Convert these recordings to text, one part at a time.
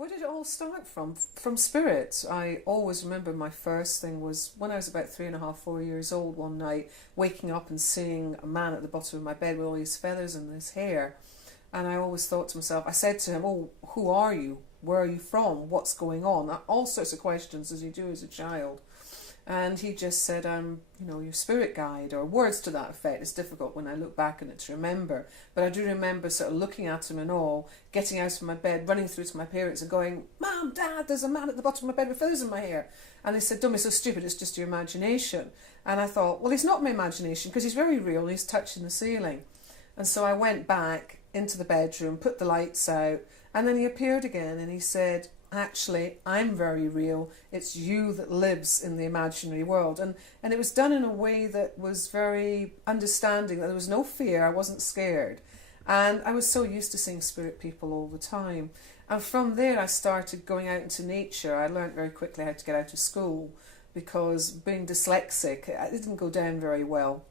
Where did it all start from? From spirit. I always remember my first thing was when I was about 3.5, 4 years old one night, waking up and seeing a man at the bottom of my bed with all his feathers and his hair. And I always thought to myself, I said to him, oh, who are you? Where are you from? What's going on? All sorts of questions as you do as a child. And he just said, I'm, your spirit guide, or words to that effect. It's difficult when I look back on it to remember. But I do remember sort of looking at him and all, getting out of my bed, running through to my parents and going, Mum, Dad, there's a man at the bottom of my bed with feathers in my hair. And they said, don't be so stupid, it's just your imagination. And I thought, well, he's not my imagination because he's very real and he's touching the ceiling. And so I went back into the bedroom, put the lights out, and then he appeared again and he said, actually, I'm very real. It's you that lives in the imaginary world. And it was done in a way that was very understanding, that there was no fear, I wasn't scared. And I was so used to seeing spirit people all the time. And from there I started going out into nature. I learned very quickly how to get out of school because being dyslexic, it didn't go down very well.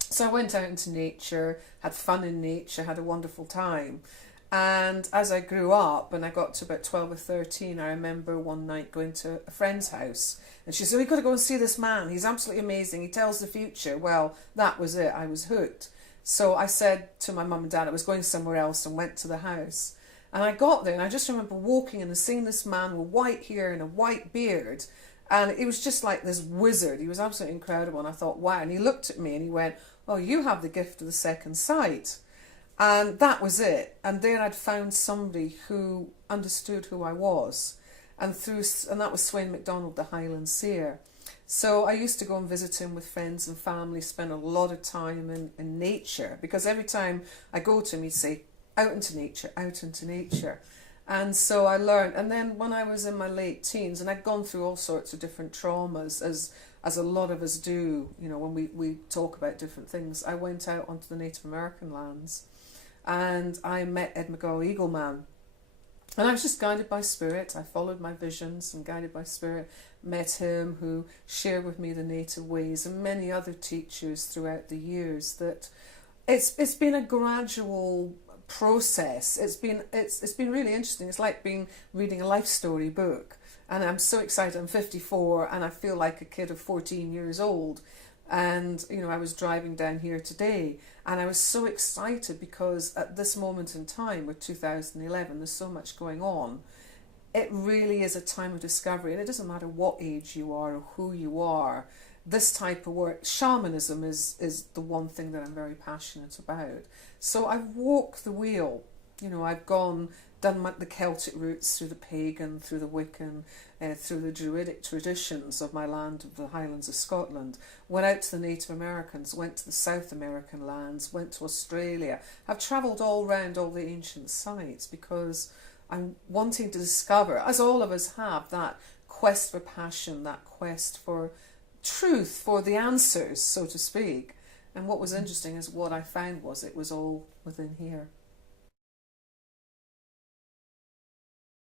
So I went out into nature, had fun in nature, had a wonderful time. And as I grew up and I got to about 12 or 13, I remember one night going to a friend's house and she said, we've got to go and see this man. He's absolutely amazing. He tells the future. Well, that was it. I was hooked. So I said to my mum and dad I was going somewhere else and went to the house. And I got there and I just remember walking in and seeing this man with white hair and a white beard. And he was just like this wizard. He was absolutely incredible. And I thought, wow. And he looked at me and he went, oh, you have the gift of the second sight. And that was it. And there I'd found somebody who understood who I was. And that was Swain MacDonald, the Highland seer. So I used to go and visit him with friends and family, spend a lot of time in nature. Because every time I go to him, he'd say, out into nature, out into nature. And so I learned. And then when I was in my late teens, and I'd gone through all sorts of different traumas, as a lot of us do, when we talk about different things, I went out onto the Native American lands. And I met Ed McGaw, Eagle Man. And I was just guided by spirit. I followed my visions and guided by spirit. Met him, who shared with me the native ways, and many other teachers throughout the years. That it's been a gradual process. It's been really interesting. It's like reading a life story book. And I'm so excited. I'm 54 and I feel like a kid of 14 years old. And, I was driving down here today and I was so excited because at this moment in time with 2011, there's so much going on. It really is a time of discovery, and it doesn't matter what age you are or who you are. This type of work, shamanism is the one thing that I'm very passionate about. So I've walked the wheel. I've done the Celtic roots through the pagan, through the Wiccan, through the Druidic traditions of my land, of the Highlands of Scotland. Went out to the Native Americans, went to the South American lands, went to Australia. I've travelled all around all the ancient sites because I'm wanting to discover, as all of us have, that quest for passion, that quest for truth, for the answers, so to speak. And what was interesting is what I found was it was all within here.